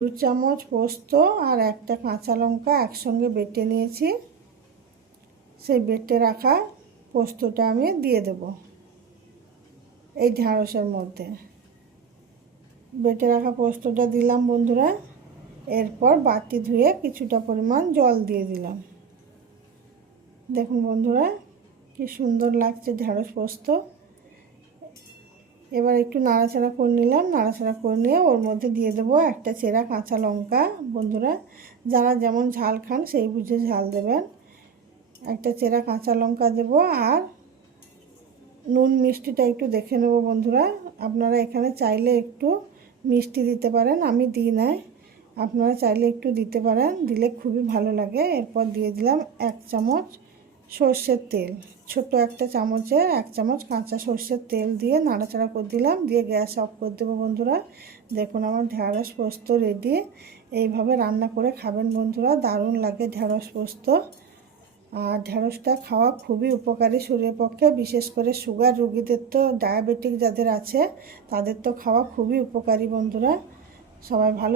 2 চামচ পোস্ত আর একটা কাঁচা লঙ্কা একসঙ্গে বেটে নিয়েছি। সেই বেটে রাখা পোস্তটা আমি দিয়ে দেব এই ঢ্যাঁড়সের মধ্যে। বেটে রাখা পোস্তটা দিলাম বন্ধুরা। এরপর বাটি ধুয়ে কিছুটা পরিমাণ জল দিয়ে দিলাম। দেখুন বন্ধুরা কি সুন্দর লাগছে ঢ্যাঁড়স পোস্ত। এবার একটু নাড়াচাড়া করে নিলাম। নাড়াচাড়া করে নিয়ে ওর মধ্যে দিয়ে দেবো একটা চেরা কাঁচা লঙ্কা। বন্ধুরা যারা যেমন ঝাল খান সেই বুঝে ঝাল দেবেন। একটা চেরা কাঁচা লঙ্কা দেব আর নুন মিষ্টিটা একটু দেখে নেব বন্ধুরা। আপনারা এখানে চাইলে একটু মিষ্টি দিতে পারেন, আমি দিই না, আপনারা চাইলে একটু দিতে পারেন, দিলে খুবই ভালো লাগে। এরপর দিয়ে দিলাম 1 চামচ সর্ষের তেল। ছোট একটা চামচে 1 চামচ কাঁচা সর্ষের তেল দিয়ে নাড়াচাড়া করে দিলাম। দিয়ে গ্যাস অফ করে দেবো বন্ধুরা। দেখুন আমার ঢ্যাঁড়স পোস্ত রেডি। এইভাবে রান্না করে খাবেন বন্ধুরা, দারুণ লাগে ঢ্যাঁড়স পোস্ত। আর ঢ্যাঁড়সটা খাওয়া খুবই উপকারী শরীরের পক্ষে, বিশেষ করে সুগার রোগীদের, তো ডায়াবেটিক যাদের আছে তাদের তো খাওয়া খুবই উপকারী বন্ধুরা। সবাই ভালো